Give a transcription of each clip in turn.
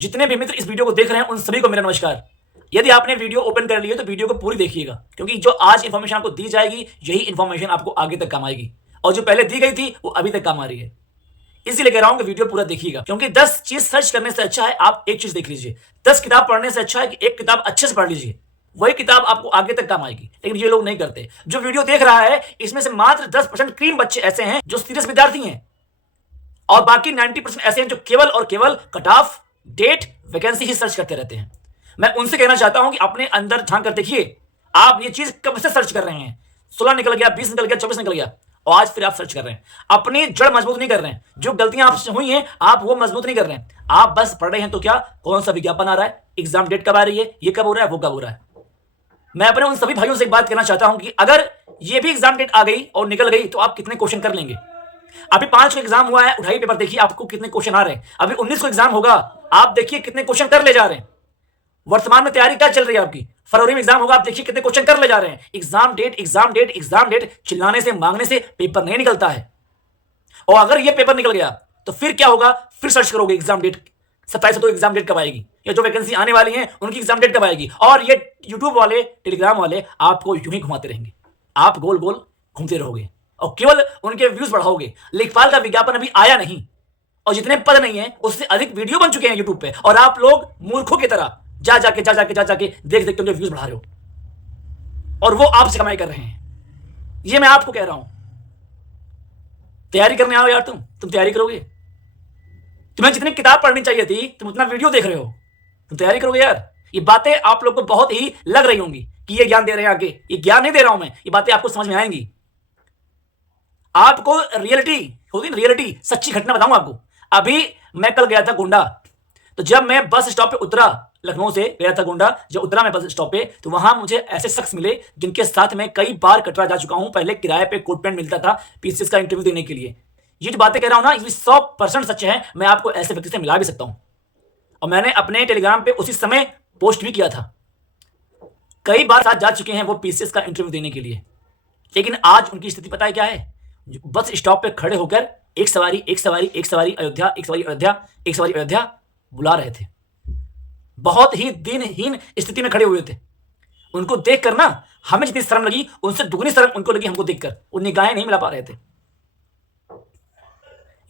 जितने भी मित्र इस वीडियो को देख रहे हैं उन सभी को मेरा नमस्कार। यदि आपने वीडियो ओपन कर ली है तो वीडियो को पूरी देखिएगा, क्योंकि जो आज इंफॉर्मेशन आपको दी जाएगी यही इंफॉर्मेशन आपको आगे तक काम आएगी, और जो पहले दी गई थी वो अभी तक काम आ रही है। इसीलिए कह रहा हूं कि वीडियो पूरा देखिएगा, क्योंकि 10 चीज सर्च करने से अच्छा है आप एक चीज देख लीजिए। 10 किताब पढ़ने से अच्छा है कि एक किताब अच्छे से पढ़ लीजिए, वही किताब आपको आगे तक काम आएगी। लेकिन ये लोग नहीं करते। जो वीडियो देख रहा है इसमें से मात्र 10% क्रीम बच्चे ऐसे हैं जो सीरियस विद्यार्थी हैं, और बाकी 90% ऐसे हैं जो केवल और केवल कट ऑफ, डेट, वैकेंसी ही सर्च करते रहते हैं। मैं उनसे कहना चाहता हूं कि अपने अंदर झांक कर देखिए, आप ये चीज कब से सर्च कर रहे हैं। 16 निकल गया, 20 निकल गया, 24 निकल गया, और आज फिर आप सर्च कर रहे हैं। अपनी जड़ मजबूत नहीं कर रहे हैं। जो गलतियां आपसे हुई हैं आप वो मजबूत नहीं कर रहे हैं। आप बस पढ़ रहे हैं तो क्या, कौन सा विज्ञापन आ रहा है, एग्जाम डेट कब आ रही है, ये कब हो रहा है, वो कब हो रहा है। मैं अपने उन सभी भाइयों से एक बात कहना चाहता हूं कि अगर ये भी एग्जाम डेट आ गई और निकल गई तो आप कितने क्वेश्चन कर लेंगे। अभी 5 को एग्जाम हुआ है, उठाइए पेपर, देखिए आपको कितने क्वेश्चन आ रहे हैं। अभी 19 को एग्जाम होगा, आप देखिए कितने क्वेश्चन कर ले जा रहे हैं। वर्तमान में तैयारी क्या चल रही है आपकी, फरवरी में एग्जाम होगा, आप देखिए कितने क्वेश्चन कर ले जा रहे हैं। Exam date, exam date, exam date, चिल्लाने से मांगने से पेपर नहीं निकलता है। और अगर ये पेपर निकल गया तो फिर क्या होगा, फिर सर्च करोगे एग्जाम डेट, 27 तो एग्जाम डेट कब आएगी, या जो वैकेंसी आने वाली है उनकी एग्जाम डेट कब आएगी। और ये यूट्यूब वाले, टेलीग्राम वाले आपको यूं ही घुमाते रहेंगे, आप गोल गोल घूमते रहोगे और केवल उनके व्यूज बढ़ाओगे। लेखपाल का विज्ञापन अभी आया नहीं, और जितने पद नहीं है उससे अधिक वीडियो बन चुके हैं यूट्यूब पे, और आप लोग मूर्खों की तरह जा जाके देख देख के उनके व्यूज बढ़ा रहे हो, और वो आपसे कमाई कर रहे हैं। ये मैं आपको कह रहा हूं, तैयारी करने आओ यार, तुम तैयारी करोगे। तुम्हें जितनी किताब पढ़नी चाहिए थी तुम उतना वीडियो देख रहे हो, तुम तैयारी करोगे यार। ये बातें आप लोग को बहुत ही लग रही होंगी कि ये ज्ञान दे रहे हैं आगे, ये ज्ञान नहीं दे रहा हूं मैं, ये बातें आपको समझ में आएंगी। आपको रियलिटी होती, रियलिटी सच्ची घटना बताऊं आपको। अभी मैं कल गया था गोंडा, तो जब मैं बस स्टॉप पे उतरा, लखनऊ से गया था गोंडा, जब उतरा मैं बस स्टॉप पे तो वहां मुझे ऐसे शख्स मिले जिनके साथ मैं कई बार कटरा जा चुका हूं। पहले किराए पे कोट पैंट मिलता था पीसीएस का इंटरव्यू देने के लिए। ये जो बातें कह रहा हूं ना, ये 100% सच है। मैं आपको ऐसे व्यक्ति से मिला भी सकता हूं, और मैंने अपने टेलीग्राम पे उसी समय पोस्ट भी किया था। कई बार साथ जा चुके हैं वो पीसीएस का इंटरव्यू देने के लिए। लेकिन आज उनकी स्थिति पता है क्या है, बस स्टॉप पे खड़े होकर एक सवारी, एक सवारी, एक सवारी अयोध्या, एक सवारी अयोध्या, एक सवारी अयोध्या बुला रहे थे। बहुत ही दिनहीन स्थिति में खड़े हुए थे। उनको देखकर ना हमें जितनी शर्म लगी उनसे दुगनी शर्म उनको लगी हमको देखकर। वो निगाहें नहीं मिला पा रहे थे।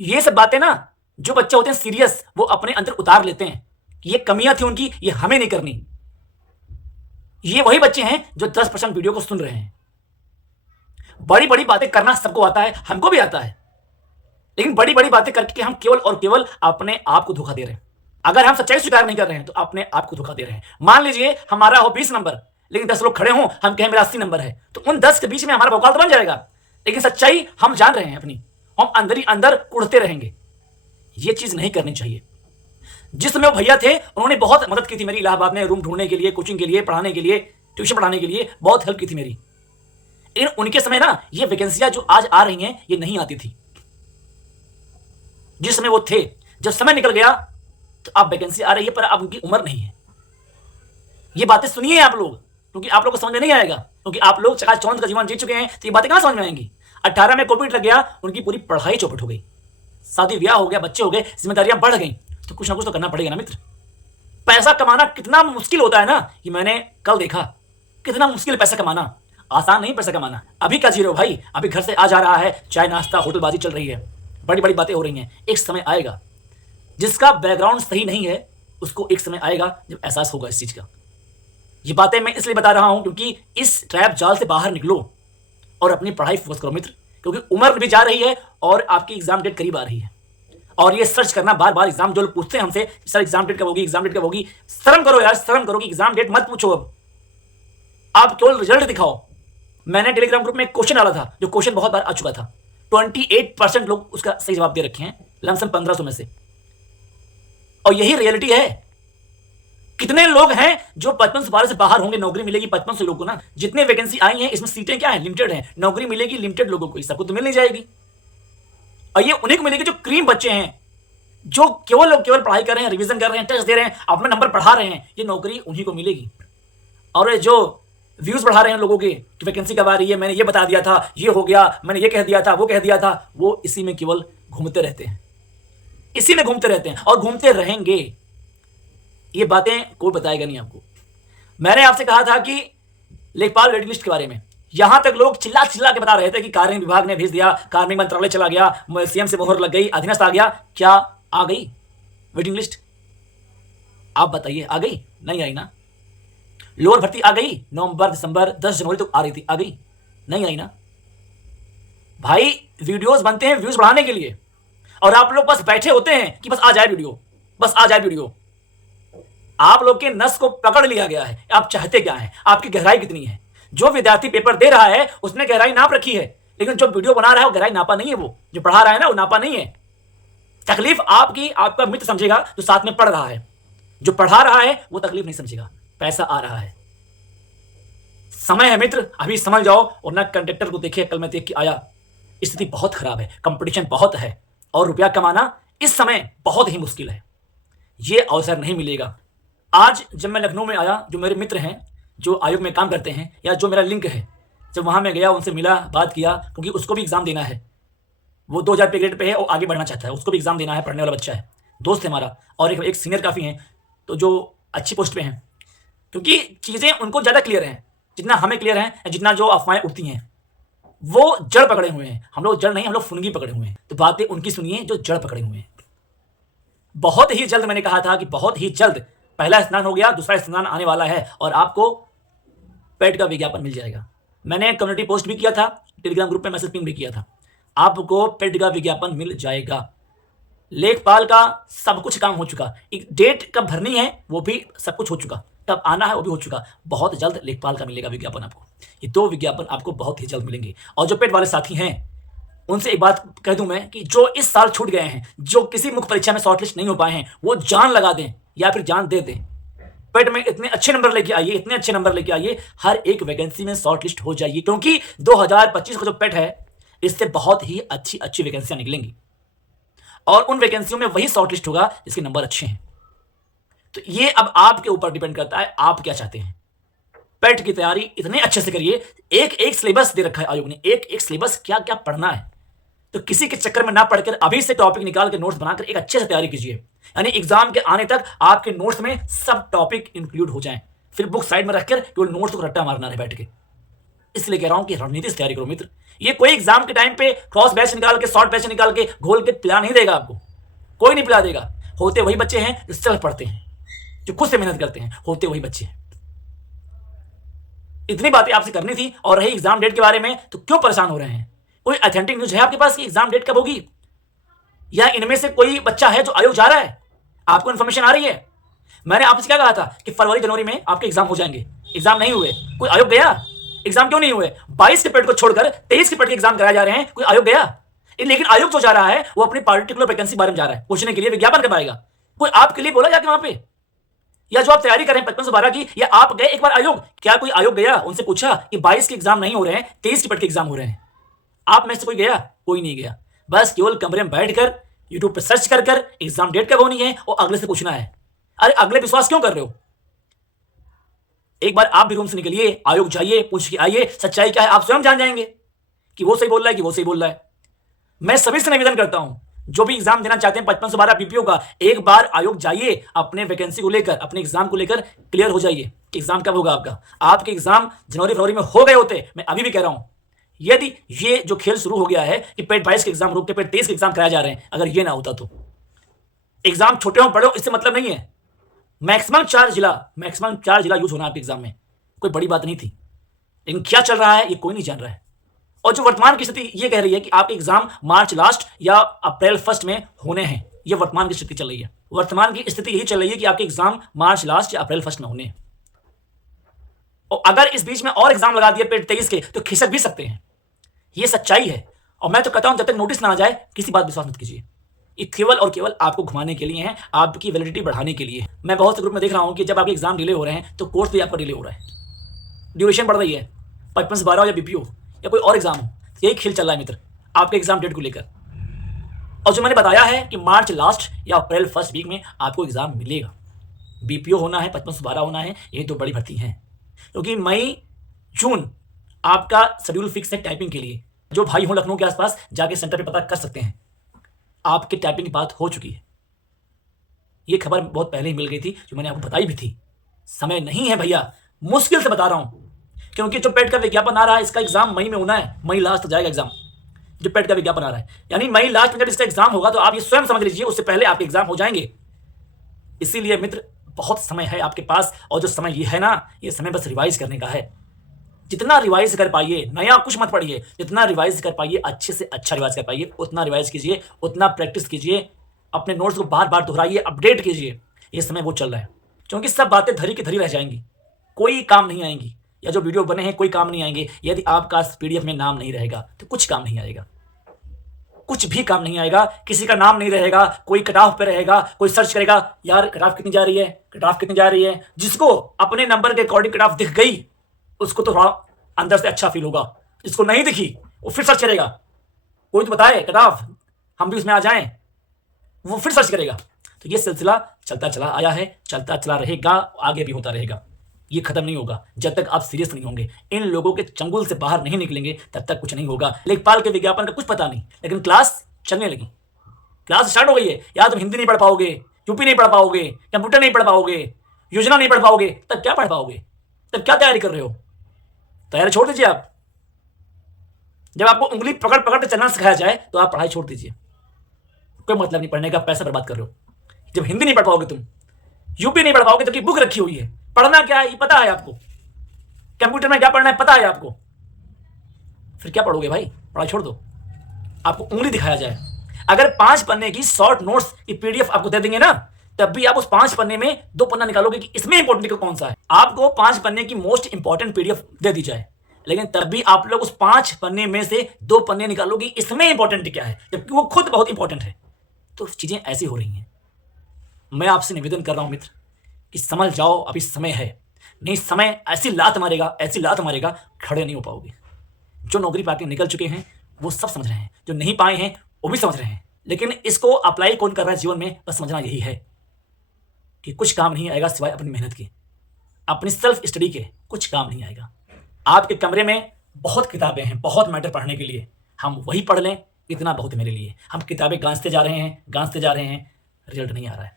ये सब बातें ना जो बच्चे होते हैं सीरियस, वो अपने अंदर उतार लेते हैं कि ये कमियां थी उनकी, ये हमें नहीं करनी। ये वही बच्चे हैं जो 10% वीडियो को सुन रहे हैं। बड़ी बड़ी बातें करना सबको आता है, हमको भी आता है, लेकिन बड़ी बड़ी बातें करके हम केवल और केवल अपने आप को धोखा दे रहे हैं। अगर हम सच्चाई स्वीकार नहीं कर रहे हैं तो अपने आप को धोखा दे रहे हैं। मान लीजिए हमारा हो 20 नंबर, लेकिन 10 लोग खड़े हों, हम कहें मेरा 80 नंबर है, तो उन 10 के बीच में हमारा भौकाल तो बन जाएगा, लेकिन सच्चाई हम जान रहे हैं अपनी, हम अंदर ही अंदर कुढ़ते रहेंगे। ये चीज नहीं करनी चाहिए। जिस समय वो भैया थे उन्होंने बहुत मदद की थी मेरी, इलाहाबाद में रूम ढूंढने के लिए, कोचिंग के लिए, पढ़ाने के लिए, ट्यूशन पढ़ाने के लिए बहुत हेल्प की थी मेरी। लेकिन उनके समय ना ये वैकेंसियां जो आज आ रही हैं ये नहीं आती थी जिस समय वो थे। जब समय निकल गया तो अब वैकेंसी आ रही है, पर अब उनकी उम्र नहीं है। ये बातें सुनिए आप लोग, क्योंकि आप लोग को समझ में नहीं आएगा, क्योंकि आप लोग चकाचौंध का जीवन जी चुके हैं, तो ये बातें कहां समझ में आएंगी। 18 में कोविड लग गया, उनकी पूरी पढ़ाई चौपट हो गई, शादी ब्याह हो गया, बच्चे हो गए, जिम्मेदारियां बढ़ गई, तो कुछ ना कुछ तो करना पड़ेगा ना मित्र। पैसा कमाना कितना मुश्किल होता है ना, ये मैंने कल देखा। कितना मुश्किल पैसा कमाना, आसान नहीं पैसा कमाना। अभी क्या जी रहे हो भाई, अभी घर से आ जा रहा है, चाय नाश्ता होटलबाजी चल रही है, बड़ी बड़ी बातें हो रही हैं। एक समय आएगा, जिसका बैकग्राउंड सही नहीं है उसको एक समय आएगा जब एहसास होगा इस चीज का। ये बातें मैं इसलिए बता रहा हूं क्योंकि इस ट्रैप जाल से बाहर निकलो और अपनी पढ़ाई फोकस करो मित्र, क्योंकि उम्र भी जा रही है और आपकी एग्जाम डेट करीब आ रही है। और ये सर्च करना बार बार, एग्जाम जो लोग पूछते हैं हमसे सर एग्जाम डेट कब होगी, एग्जाम डेट कब होगी, शर्म करो यार, शर्म करो कि एग्जाम डेट मत पूछो। अब आप केवल रिजल्ट दिखाओ। मैंने टेलीग्राम ग्रुप में एक क्वेश्चन डाला था, जो क्वेश्चन बहुत बार आ चुका था। 28% लोग उसका सही जवाब दे रखे हैं लमसम 1500 में से, और यही रियलिटी है। कितने लोग हैं जो 55 सिपाही से बाहर होंगे, नौकरी मिलेगी 5500 लोगों को ना। जितने वैकेंसी आई हैं इसमें सीटें क्या है, लिमिटेड है, नौकरी मिलेगी लिमिटेड लोगों को, सबको तो मिल नहीं जाएगी। और ये उन्हीं को मिलेगी जो क्रीम बच्चे हैं, जो केवल पढ़ाई कर रहे हैं, रिवीजन कर रहे हैं, टेस्ट दे रहे हैं, अपना नंबर बढ़ा रहे हैं, ये नौकरी उन्हीं को मिलेगी। और जो व्यूज बढ़ा रहे हैं लोगों के कि वैकेंसी कब आ रही है, मैंने ये बता दिया था, ये हो गया, मैंने ये कह दिया था, वो कह दिया था, वो इसी में केवल घूमते रहते हैं, इसी में घूमते रहते हैं और घूमते रहेंगे। ये बातें कोई बताएगा नहीं आपको। मैंने आपसे कहा था कि लेखपाल वेटिंग लिस्ट के बारे में, यहां तक लोग चिल्ला चिल्ला के बता रहे थे कि कार्मिक विभाग ने भेज दिया, कार्मिक मंत्रालय चला गया, सीएम से मोहर लग गई, अधीनस्थ आ गया। क्या आ गई वेटिंग लिस्ट? आप बताइए, आ गई? नहीं आई ना। लोअर भर्ती आ गई, नवंबर दिसंबर 10 जनवरी तक आ रही थी, आ गई? नहीं आई ना। भाई वीडियोस बनते हैं व्यूज बढ़ाने के लिए, और आप लोग बस बैठे होते हैं कि बस आ जाए वीडियो, बस आ जाए वीडियो। आप लोग के नस को पकड़ लिया गया है। आप चाहते क्या है? आपकी गहराई कितनी है? जो विद्यार्थी पेपर दे रहा है उसने गहराई नाप रखी है, लेकिन जो वीडियो बना रहा है वो गहराई नापा नहीं है। वो जो पढ़ा रहा है ना वो नापा नहीं है। तकलीफ आपकी आपका मित्र समझेगा जो साथ में पढ़ रहा है, जो पढ़ा रहा है वो तकलीफ नहीं समझेगा। पैसा आ रहा है, समय है मित्र, अभी समझ जाओ। और ना कंडक्टर को देखिए, कल मैं देख के आया, स्थिति बहुत खराब है, कंपटीशन बहुत है, और रुपया कमाना इस समय बहुत ही मुश्किल है। ये अवसर नहीं मिलेगा। आज जब मैं लखनऊ में आया, जो मेरे मित्र हैं जो आयोग में काम करते हैं या जो मेरा लिंक है, जब वहां मैं गया, उनसे मिला, बात किया, क्योंकि उसको भी एग्जाम देना है। वो 2000 पे ग्रेड पे है और आगे बढ़ना चाहता है, उसको भी एग्जाम देना है, पढ़ने वाला बच्चा है, दोस्त है हमारा, और एक सीनियर काफ़ी हैं, तो जो अच्छी पोस्ट पे हैं, क्योंकि चीज़ें उनको ज़्यादा क्लियर हैं जितना हमें क्लियर है, जितना जो अफवाहें उठती हैं। वो जड़ पकड़े हुए हैं, हम लोग जड़ नहीं, हम लोग फुनगी पकड़े हुए हैं। तो बातें उनकी सुनिए जो जड़ पकड़े हुए हैं। बहुत ही जल्द, मैंने कहा था कि बहुत ही जल्द पहला स्नान हो गया, दूसरा स्नान आने वाला है, और आपको पेट का विज्ञापन मिल जाएगा। मैंने कम्युनिटी पोस्ट भी किया था, टेलीग्राम ग्रुप में मैसेज पिन भी किया था, आपको पेट का विज्ञापन मिल जाएगा। लेखपाल का सब कुछ काम हो चुका, एक डेट कब भरनी है वो भी सब कुछ हो चुका, तब आना है वो भी हो चुका। बहुत जल्द लेखपाल का मिलेगा विज्ञापन आपको। ये 2 विज्ञापन आपको बहुत ही जल्द मिलेंगे। और जो पेट वाले साथी हैं उनसे एक बात कह दूं मैं कि जो इस साल छूट गए हैं, जो किसी मुख्य परीक्षा में शॉर्टलिस्ट नहीं हो पाए हैं, वो जान लगा दें या फिर जान दे दें। पेट में इतने अच्छे नंबर लेके आइए, इतने अच्छे नंबर लेके आइए, हर एक वैकेंसी में शॉर्टलिस्ट हो जाइए, क्योंकि 2025 का जो पेट है इससे बहुत ही अच्छी अच्छी वैकेंसियां निकलेंगी, और उन वैकेंसियों में वही शॉर्टलिस्ट होगा जिसके नंबर अच्छे हैं। तो ये अब आपके ऊपर डिपेंड करता है, आप क्या चाहते हैं। पेट की तैयारी इतने अच्छे से करिए, एक एक सिलेबस दे रखा है आयोग ने, एक एक सिलेबस क्या क्या पढ़ना है, तो किसी के चक्कर में ना पढ़कर अभी से टॉपिक निकाल के नोट्स बनाकर एक अच्छे से तैयारी कीजिए, यानी एग्जाम के आने तक आपके नोट्स में सब टॉपिक इंक्लूड हो जाएं। फिर बुक साइड में रखकर केवल नोट्स को रट्टा मारना है बैठ के। इसलिए कह रहा हूं कि रणनीति से तैयारी करो मित्र। ये कोई एग्जाम के टाइम पे क्रॉस बैच निकाल के, शॉर्ट बैच निकाल के, घोल के पिला नहीं देगा आपको, कोई नहीं पिला देगा। होते वही बच्चे हैं जो सेल्फ पढ़ते हैं, जो खुद से मेहनत करते हैं, होते वही बच्चे हैं। इतनी बातें आपसे करनी थी। और रही एग्जाम डेट के बारे में, तो क्यों परेशान हो रहे हैं? कोई ऑथेंटिक न्यूज है आपके पास कि एग्जाम डेट कब होगी? या इनमें से कोई बच्चा है जो आयोग जा रहा है? आपको इन्फॉर्मेशन आ रही है? मैंने आपसे क्या कहा था कि फरवरी जनवरी में आपके एग्जाम हो जाएंगे। एग्जाम नहीं हुए, कोई आयोग गया? एग्जाम क्यों नहीं हुए? 22 के पेट को छोड़कर 23 के पेट के एग्जाम कराए जा रहे हैं, कोई आयोग गया? लेकिन आयोग जो जा रहा है वो अपनी पार्टिकुलर वैकेंसी बारे में जा रहा है पूछने के लिए, विज्ञापन कब आएगा? कोई आपके लिए बोला जाके वहां पे? या जो आप तैयारी कर रहे हैं 55 से 12 की, या आप गए एक बार आयोग? क्या कोई आयोग गया, उनसे पूछा कि 22 के एग्जाम नहीं हो रहे हैं, 23 के पेट के एग्जाम हो रहे हैं? आप में से कोई गया? कोई नहीं गया। बस केवल कमरे में बैठकर यूट्यूब पे सर्च कर कर एग्जाम डेट कब होनी है और अगले से पूछना है। अरे अगले विश्वास क्यों कर रहे हो? एक बार आप भी रूम से निकलिए, आयोग जाइए, पूछ के आइए, सच्चाई क्या है आप स्वयं जान जाएंगे कि वो सही बोल रहा है कि वो सही बोल रहा है। मैं सभी से निवेदन करता हूं, जो भी एग्जाम देना चाहते हैं 55 से 12 बीपीओ का, एक बार आयोग जाइए, अपने वैकेंसी को लेकर, अपने एग्जाम को लेकर क्लियर हो जाइए कि एग्जाम कब होगा आपका। आपके एग्जाम जनवरी फरवरी में हो गए होते, मैं अभी भी कह रहा हूं, यदि ये जो खेल शुरू हो गया है कि पेट 22 के एग्जाम रोक के पेट 23 के एग्जाम कराए जा रहे हैं, अगर ये ना होता तो एग्जाम छोटे हो बड़े इससे मतलब नहीं है। मैक्सिमम 4 जिला यूज होना आपके एग्जाम में कोई बड़ी बात नहीं थी, लेकिन क्या चल रहा है ये कोई नहीं जान रहा है। और जो वर्तमान की स्थिति ये कह रही है कि आपके एग्जाम मार्च लास्ट या अप्रैल फर्स्ट में होने हैं, ये वर्तमान की स्थिति चल रही है। वर्तमान की स्थिति यही चल रही है कि आपके एग्जाम मार्च लास्ट या अप्रैल फर्स्ट में होने हैं। और अगर इस बीच में और एग्जाम लगा दिए पेट 23 के, तो खिसक भी सकते हैं। ये सच्चाई है। और मैं तो कहता हूं जब तक नोटिस ना आ जाए किसी बात विश्वास मत कीजिए। ये केवल और केवल आपको घुमाने के लिए है, आपकी वैलिडिटी बढ़ाने के लिए। मैं बहुत से ग्रुप में देख रहा हूं कि जब आपके एग्जाम डिले हो रहे हैं तो कोर्स भी आपका डिले हो रहा है, ड्यूरेशन बढ़ रही है। 55 से 12 या बीपीओ या कोई और एग्जाम हो, यही खेल चल रहा है मित्र आपके एग्जाम डेट को लेकर। और जो मैंने बताया है कि मार्च लास्ट या अप्रैल फर्स्ट वीक में आपको एग्जाम मिलेगा। बीपीओ होना है, 55 से 12 होना है, ये तो बड़ी भर्ती है। क्योंकि मई जून आपका शेड्यूल फिक्स है टाइपिंग के लिए। जो भाई हो लखनऊ के आसपास, जाके सेंटर पे पता कर सकते हैं, आपके टाइपिंग की बात हो चुकी है। ये खबर बहुत पहले ही मिल गई थी, जो मैंने आपको बताई भी थी। समय नहीं है भैया, मुश्किल से बता रहा हूं, क्योंकि जो पेट का विज्ञापन आ रहा है, इसका एग्जाम मई में होना है, मई लास्ट तक जाएगा एग्जाम। जो पेट का विज्ञापन आ रहा है, यानी मई लास्ट में जब इसका एग्जाम होगा, तो आप ये स्वयं समझ लीजिए उससे पहले आपके एग्जाम हो जाएंगे। इसीलिए मित्र, बहुत समय है आपके पास, और जो समय ये है ना, ये समय बस रिवाइज करने का है। जितना रिवाइज कर पाइए, नया कुछ मत पढ़िए, जितना रिवाइज कर पाइए, अच्छे से अच्छा रिवाइज कर पाइए, उतना रिवाइज कीजिए, उतना प्रैक्टिस कीजिए, अपने नोट्स को बार बार दोहराइए, अपडेट कीजिए। ये समय वो चल रहा है, क्योंकि सब बातें धरी की धरी रह जाएंगी, कोई काम नहीं आएंगी। या जो वीडियो बने हैं कोई काम नहीं आएंगे। यदि आपका पीडीएफ में नाम नहीं रहेगा तो कुछ काम नहीं आएगा, कुछ भी काम नहीं आएगा। किसी का नाम नहीं रहेगा, कोई कट ऑफ पे रहेगा, कोई सर्च करेगा, यार कट ऑफ कितनी जा रही है, कट ऑफ कितनी जा रही है। जिसको अपने नंबर के अकॉर्डिंग कट ऑफ दिख गई, उसको तो थोड़ा अंदर से अच्छा फील होगा। जिसको नहीं दिखी, वो फिर सर्च करेगा, कोई तो बताए कट ऑफ, हम भी उसमें आ जाएं, वो फिर सर्च करेगा। तो ये सिलसिला चलता चला आया है, चलता चला रहेगा, आगे भी होता रहेगा। ये खत्म नहीं होगा जब तक आप सीरियस नहीं होंगे, इन लोगों के चंगुल से बाहर नहीं निकलेंगे, तब तक कुछ नहीं होगा। लेखपाल के विज्ञापन का कुछ पता नहीं, लेकिन क्लास चलने लगी, क्लास स्टार्ट हो गई है। यार तुम हिंदी नहीं पढ़ पाओगे, यूपी नहीं पढ़ पाओगे, कंप्यूटर नहीं पढ़ पाओगे, योजना नहीं पढ़ पाओगे, तब क्या पढ़ पाओगे? तब क्या तैयारी कर रहे हो? तैयारी छोड़ दीजिए आप। जब आपको उंगली पकड़ पकड़ के चलना सिखाया जाए तो आप पढ़ाई छोड़ दीजिए, कोई मतलब नहीं पढ़ने का, पैसा बर्बाद कर रहे हो। जब हिंदी नहीं पढ़ पाओगे, तुम यूपी नहीं पढ़ पाओगे, जबकि बुक रखी हुई है, पढ़ना क्या है ये पता है आपको, कंप्यूटर में क्या पढ़ना है पता है आपको, फिर क्या पढ़ोगे भाई? पढ़ाई छोड़ दो। आपको उंगली दिखाया जाए, अगर 5 पन्ने की शॉर्ट नोट्स की पीडीएफ आपको दे देंगे ना, तब भी आप उस 5 पन्ने में 2 पन्ना निकालोगे कि इसमें इंपॉर्टेंट कौन सा है। आपको 5 पन्ने की मोस्ट इंपॉर्टेंट पीडीएफ दे दी जाए, लेकिन तब भी आप लोग उस 5 पन्ने में से 2 पन्ने निकालोगे इसमें इंपॉर्टेंट क्या है, जबकि वो खुद बहुत इंपॉर्टेंट है। तो चीजें ऐसी हो रही हैं। मैं आपसे निवेदन कर रहा हूं मित्र कि समझ जाओ, अभी समय है, नहीं समय ऐसी लात मारेगा, ऐसी लात मारेगा, खड़े नहीं हो पाओगे। जो नौकरी पाके निकल चुके हैं वो सब समझ रहे हैं, जो नहीं पाए हैं वो भी समझ रहे हैं, लेकिन इसको अप्लाई कौन कर रहा है जीवन में, बस समझना यही है कि कुछ काम नहीं आएगा सिवाय अपनी मेहनत के, अपनी सेल्फ स्टडी के, कुछ काम नहीं आएगा। आपके कमरे में बहुत किताबें हैं, बहुत मैटर पढ़ने के लिए, हम वही पढ़ लें, इतना बहुत मेरे लिए। हम किताबें गांचते जा रहे हैं, गांचते जा रहे हैं, रिजल्ट नहीं आ रहा है।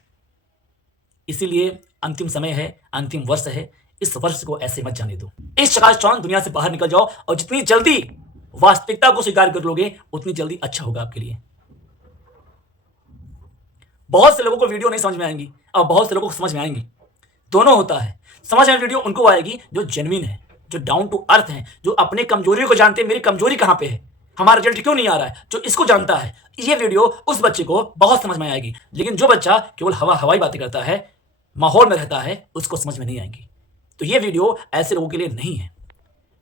इसीलिए अंतिम समय है, अंतिम वर्ष है, इस वर्ष को ऐसे मत जाने दो। इस चकाचौंध दुनिया से बाहर निकल जाओ, और जितनी जल्दी वास्तविकता को स्वीकार कर लोगे, उतनी जल्दी अच्छा होगा आपके लिए। बहुत से लोगों को वीडियो नहीं समझ में आएंगी, और बहुत से लोगों को समझ में आएंगी, दोनों होता है। समझ में वीडियो उनको आएगी जो जेन्युइन है, जो डाउन टू अर्थ है, जो अपनी कमजोरियों को जानते हैं, मेरी कमजोरी कहां पे है, हमारा रिजल्ट क्यों नहीं आ रहा है, जो इसको जानता है, ये वीडियो उस बच्चे को बहुत समझ में आएगी। लेकिन जो बच्चा केवल हवाई बातें करता है, माहौल में रहता है, उसको समझ में नहीं आएगी। तो ये वीडियो ऐसे लोगों के लिए नहीं है।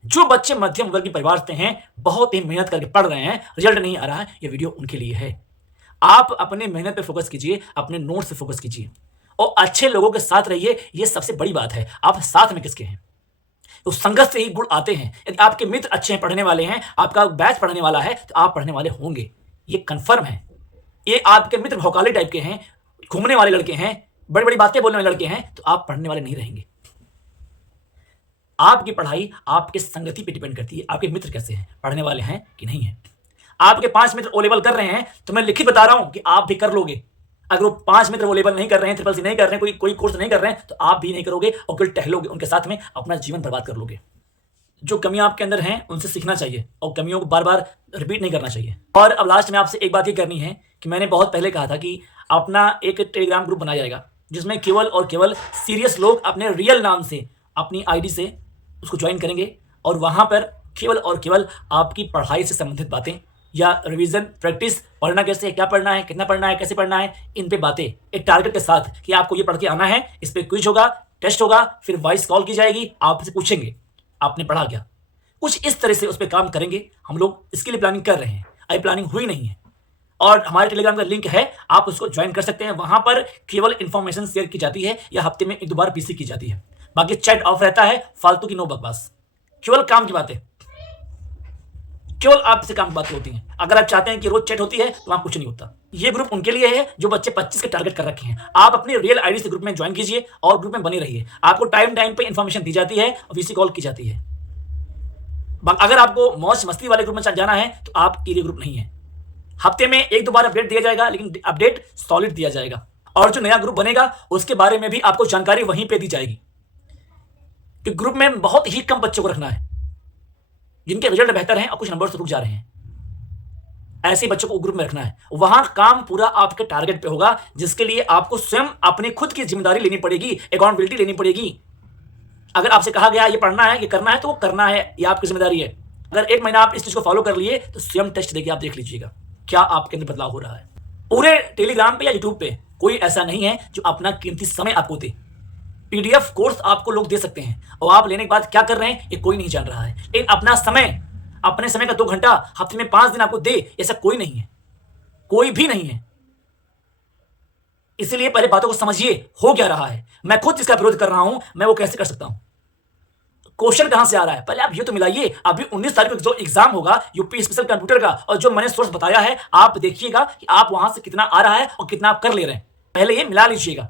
जो बच्चे मध्यम वर्ग के परिवार से हैं, बहुत ही मेहनत करके पढ़ रहे हैं, रिजल्ट नहीं आ रहा है, ये वीडियो उनके लिए है। आप अपने मेहनत पे फोकस कीजिए, अपने नोट्स पे फोकस कीजिए, और अच्छे लोगों के साथ रहिए। ये सबसे बड़ी बात है। आप साथ में किसके हैं? तो संगत से ही गुण आते हैं। यदि आपके मित्र अच्छे हैं, पढ़ने वाले हैं, आपका बैच पढ़ने वाला है, तो आप पढ़ने वाले होंगे, ये कंफर्म है। ये आपके मित्र भौकाली टाइप के हैं, घूमने वाले लड़के हैं, बड़ी बड़ी बातें बोलने वाले लड़के हैं, तो आप पढ़ने वाले नहीं रहेंगे। आपकी पढ़ाई आपके संगति पे डिपेंड करती है, आपके मित्र कैसे हैं, पढ़ने वाले हैं कि नहीं है। आपके 5 मित्र ओ लेवल कर रहे हैं, तो मैं लिखित बता रहा हूं कि आप भी कर लोगे। अगर वो 5 मित्र ओ लेवल नहीं कर रहे हैं, ट्रिपल सी नहीं कर रहे हैं, कोई कोर्स नहीं कर रहे हैं, तो आप भी नहीं करोगे, और केवल टहलोगे उनके साथ में, अपना जीवन बर्बाद कर लोगे। जो कमियां आपके अंदर हैं उनसे सीखना चाहिए, और कमियों को बार बार रिपीट नहीं करना चाहिए। और अब लास्ट में आपसे एक बात ये करनी है कि मैंने बहुत पहले कहा था कि अपना एक टेलीग्राम ग्रुप बनाया जाएगा, जिसमें केवल और केवल सीरियस लोग अपने रियल नाम से, अपनी आईडी से उसको ज्वाइन करेंगे, और वहां पर केवल और केवल आपकी पढ़ाई से संबंधित बातें, या रिवीजन, प्रैक्टिस, पढ़ना कैसे है, क्या पढ़ना है, कितना पढ़ना है, कैसे पढ़ना है, इन पे बातें, एक टारगेट के साथ कि आपको ये पढ़ के आना है। इस पे क्विज होगा, टेस्ट होगा, फिर वॉइस कॉल की जाएगी, आपसे पूछेंगे आपने पढ़ा क्या। कुछ इस तरह से उस पर काम करेंगे। हम लोग इसके लिए प्लानिंग कर रहे हैं, अभी प्लानिंग हुई नहीं है, और हमारे टेलीग्राम का लिंक है, आप उसको ज्वाइन कर सकते हैं। वहां पर केवल इंफॉर्मेशन शेयर की जाती है, या हफ्ते में 1-2 बार पीसी की जाती है, बाकी चैट ऑफ रहता है। फालतू की नो बकवास, केवल काम की बातें, केवल आपसे काम की बातें होती हैं। अगर आप चाहते हैं कि रोज चैट होती है, तो वहां कुछ नहीं होता। ये ग्रुप उनके लिए है जो बच्चे 25 के टारगेट कर रखे हैं। आप अपनी रियल आईडी से ग्रुप में ज्वाइन कीजिए, और ग्रुप में बने रहिए। आपको टाइम टाइम पे इंफॉर्मेशन दी जाती है, और वीसी कॉल की जाती है। अगर आपको मौज मस्ती वाले ग्रुप में जाना है, तो आपके लिए ग्रुप नहीं है। हफ्ते में 1-2 बार अपडेट दिया जाएगा, लेकिन अपडेट सॉलिड दिया जाएगा। और जो नया ग्रुप बनेगा उसके बारे में भी आपको जानकारी वहीं पे दी जाएगी कि ग्रुप में बहुत ही कम बच्चों को रखना है जिनके रिजल्ट बेहतर हैं और कुछ नंबर से रुक जा रहे हैं। ऐसे बच्चों को ग्रुप में रखना है। वहां काम पूरा आपके टारगेट पे होगा, जिसके लिए आपको स्वयं अपनी खुद की जिम्मेदारी लेनी पड़ेगी, अकाउंटेबिलिटी लेनी पड़ेगी। अगर आपसे कहा गया ये पढ़ना है, ये करना है, तो वो करना है, ये आपकी जिम्मेदारी है। अगर 1 महीना आप इस चीज को फॉलो कर लिए तो स्वयं टेस्ट देके आप देख लीजिएगा क्या आपके अंदर बदलाव हो रहा है। पूरे टेलीग्राम पे या यूट्यूब पे कोई ऐसा नहीं है जो अपना कीमती समय आपको दे। पीडीएफ कोर्स आपको लोग दे सकते हैं और आप लेने के बाद क्या कर रहे हैं ये कोई नहीं जान रहा है। लेकिन अपने समय का 2 घंटा हफ्ते में 5 दिन आपको दे, ऐसा कोई नहीं है, कोई भी नहीं है। इसलिए पहले बातों को समझिए, हो क्या रहा है। मैं खुद जिसका विरोध कर रहा हूं, मैं वो कैसे कर सकता हूं। क्वेश्चन कहां से आ रहा है पहले आप ये तो मिलाइए। अभी 19 तारीख को जो एग्जाम होगा यूपी स्पेशल कंप्यूटर का, और जो मैंने सोर्स बताया है आप देखिएगा कि आप वहां से कितना आ रहा है और कितना आप कर ले रहे हैं, पहले ये मिला लीजिएगा।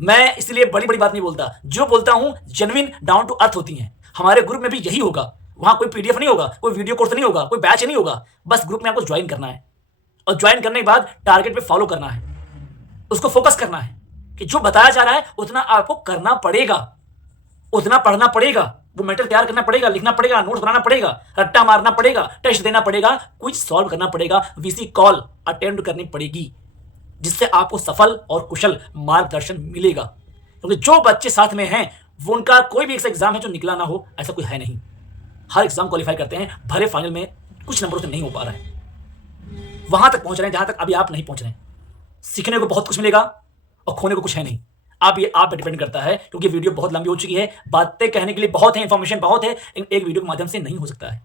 मैं इसलिए बड़ी बड़ी बात नहीं बोलता, जो बोलता हूं जेन्युइन डाउन टू अर्थ होती हैं। हमारे ग्रुप में भी यही होगा। वहां कोई पीडीएफ नहीं होगा, कोई वीडियो कोर्स नहीं होगा, कोई बैच नहीं होगा। बस ग्रुप में आपको ज्वाइन करना है और ज्वाइन करने के बाद टारगेट पे फॉलो करना है, उसको फोकस करना है कि जो बताया जा रहा है उतना आपको करना पड़ेगा, उतना पढ़ना पड़ेगा, वो मैटर तैयार करना पड़ेगा, लिखना पड़ेगा, नोट्स बनाना पड़ेगा, रट्टा मारना पड़ेगा, टेस्ट देना पड़ेगा, कुछ सॉल्व करना पड़ेगा, वीसी कॉल अटेंड करनी पड़ेगी, जिससे आपको सफल और कुशल मार्गदर्शन मिलेगा। क्योंकि जो बच्चे साथ में हैं वो उनका कोई भी ऐसा एग्जाम है जो निकला ना हो, ऐसा कोई है नहीं। हर एग्जाम क्वालिफाई करते हैं, भरे फाइनल में कुछ नंबरों से नहीं हो पा रहा है, वहां तक पहुंच रहे हैं जहां तक अभी आप नहीं पहुंच रहे हैं। सीखने को बहुत कुछ मिलेगा और खोने को कुछ है नहीं। आप पे डिपेंड करता है, क्योंकि वीडियो बहुत लंबी हो चुकी है, बातें कहने के लिए बहुत है, इंफॉर्मेशन बहुत है, एक वीडियो के माध्यम से नहीं हो सकता है।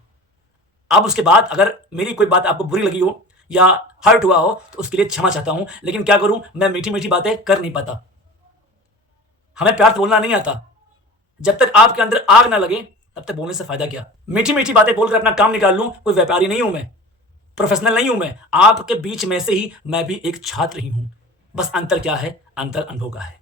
अब उसके बाद अगर मेरी कोई बात आपको बुरी लगी हो या हर्ट हुआ हो तो उसके लिए क्षमा चाहता हूं, लेकिन क्या करूं, मैं मीठी मीठी बातें कर नहीं पाता। हमें प्यार से बोलना नहीं आता। जब तक आपके अंदर आग ना लगे तब तक बोलने से फायदा क्या। मीठी मीठी बातें बोलकर अपना काम निकाल लूं, कोई व्यापारी नहीं हूं मैं, प्रोफेशनल नहीं हूं मैं। आपके बीच में से ही मैं भी एक छात्र ही हूं। बस अंतर क्या है, अंतर अनुभव का है।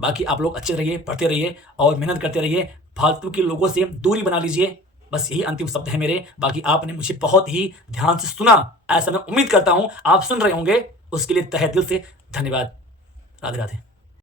बाकी आप लोग अच्छे रहिए, पढ़ते रहिए और मेहनत करते रहिए। फालतू के लोगों से दूरी बना लीजिए, बस यही अंतिम शब्द है मेरे। बाकी आपने मुझे बहुत ही ध्यान से सुना, ऐसा मैं उम्मीद करता हूं आप सुन रहे होंगे, उसके लिए तहे दिल से धन्यवाद। राधे राधे।